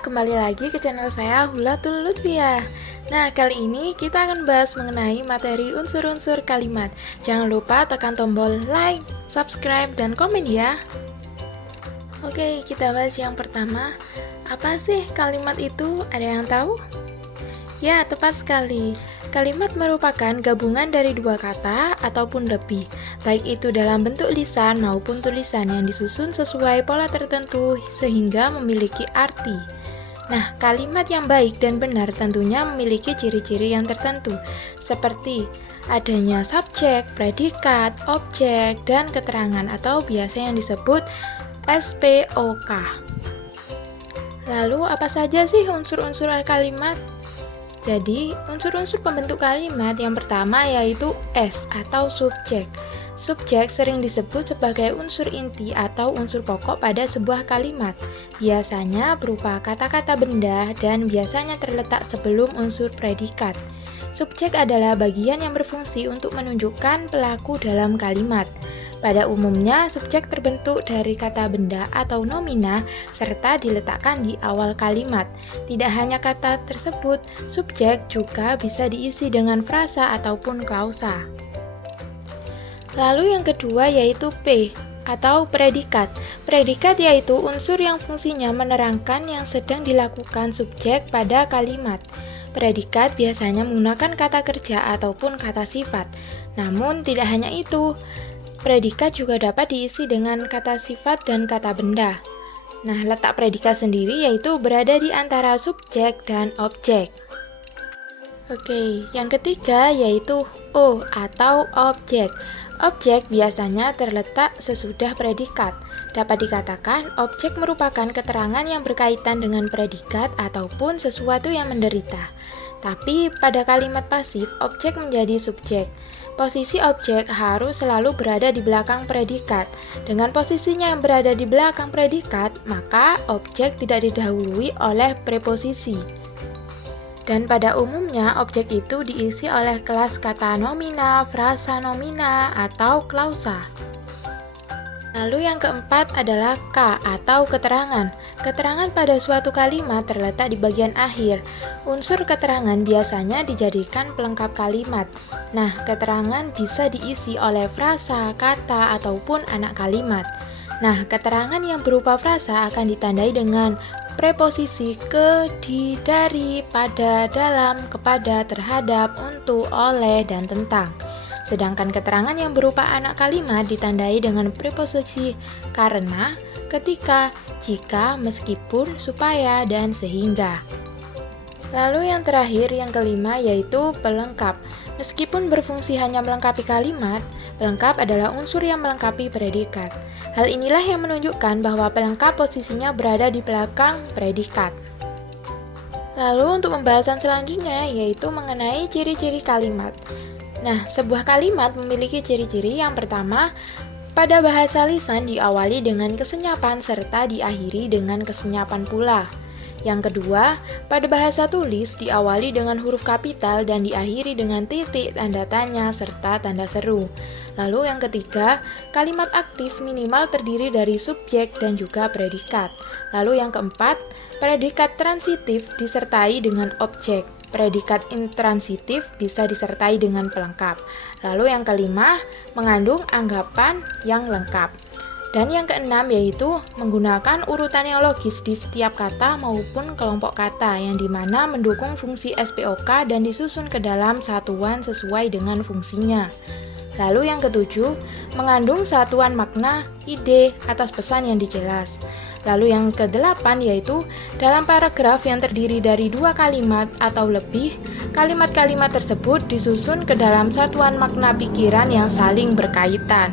kembali lagi ke channel saya Hulatul Lutfiah. Nah, kali ini kita akan bahas mengenai materi unsur-unsur kalimat. Jangan lupa tekan tombol like, subscribe, dan komen ya. Oke, kita bahas yang pertama. Apa sih kalimat itu? Ada yang tahu? Ya, tepat sekali. Kalimat merupakan gabungan dari dua kata ataupun lebih, baik itu dalam bentuk lisan maupun tulisan yang disusun sesuai pola tertentu sehingga memiliki arti. Nah, kalimat yang baik dan benar tentunya memiliki ciri-ciri yang tertentu, seperti adanya subjek, predikat, objek, dan keterangan atau biasa yang disebut SPOK. Lalu, apa saja sih unsur-unsur kalimat? Jadi, unsur-unsur pembentuk kalimat yang pertama yaitu S atau subjek. Subjek sering disebut sebagai unsur inti atau unsur pokok pada sebuah kalimat. Biasanya berupa kata-kata benda dan biasanya terletak sebelum unsur predikat. Subjek adalah bagian yang berfungsi untuk menunjukkan pelaku dalam kalimat. Pada umumnya, subjek terbentuk dari kata benda atau nomina serta diletakkan di awal kalimat. Tidak hanya kata tersebut, subjek juga bisa diisi dengan frasa ataupun klausa. Lalu yang kedua yaitu P atau predikat. Predikat yaitu unsur yang fungsinya menerangkan yang sedang dilakukan subjek pada kalimat. Predikat biasanya menggunakan kata kerja ataupun kata sifat. Namun tidak hanya itu, predikat juga dapat diisi dengan kata sifat dan kata benda. Nah, letak predikat sendiri yaitu berada di antara subjek dan objek. Oke, yang ketiga yaitu O atau objek. Objek biasanya terletak sesudah predikat. Dapat dikatakan objek merupakan keterangan yang berkaitan dengan predikat ataupun sesuatu yang menderita. Tapi pada kalimat pasif, objek menjadi subjek. Posisi objek harus selalu berada di belakang predikat. Dengan posisinya yang berada di belakang predikat, maka objek tidak didahului oleh preposisi. Dan pada umumnya, objek itu diisi oleh kelas kata nomina, frasa nomina, atau klausa. Lalu yang keempat adalah K atau keterangan. Keterangan pada suatu kalimat terletak di bagian akhir. Unsur keterangan biasanya dijadikan pelengkap kalimat. Nah, keterangan bisa diisi oleh frasa, kata, ataupun anak kalimat. Nah, keterangan yang berupa frasa akan ditandai dengan preposisi ke, di, dari, pada, dalam, kepada, terhadap, untuk, oleh, dan tentang. Sedangkan keterangan yang berupa anak kalimat ditandai dengan preposisi karena, ketika, jika, meskipun, supaya, dan sehingga. Lalu yang terakhir, yang kelima, yaitu pelengkap. Meskipun berfungsi hanya melengkapi kalimat, pelengkap adalah unsur yang melengkapi predikat. Hal inilah yang menunjukkan bahwa pelengkap posisinya berada di belakang predikat. Lalu untuk pembahasan selanjutnya, yaitu mengenai ciri-ciri kalimat. Nah, sebuah kalimat memiliki ciri-ciri yang pertama, pada bahasa lisan diawali dengan kesenyapan serta diakhiri dengan kesenyapan pula. Yang kedua, pada bahasa tulis diawali dengan huruf kapital dan diakhiri dengan titik, tanda tanya, serta tanda seru. Lalu yang ketiga, kalimat aktif minimal terdiri dari subjek dan juga predikat. Lalu yang keempat, predikat transitif disertai dengan objek. Predikat intransitif bisa disertai dengan pelengkap. Lalu yang kelima, mengandung anggapan yang lengkap. Dan yang keenam yaitu menggunakan urutan yang logis di setiap kata maupun kelompok kata yang dimana mendukung fungsi SPOK dan disusun ke dalam satuan sesuai dengan fungsinya. Lalu yang ketujuh, mengandung satuan makna, ide atas pesan yang dijelas. Lalu yang kedelapan yaitu dalam paragraf yang terdiri dari dua kalimat atau lebih, kalimat-kalimat tersebut disusun ke dalam satuan makna pikiran yang saling berkaitan.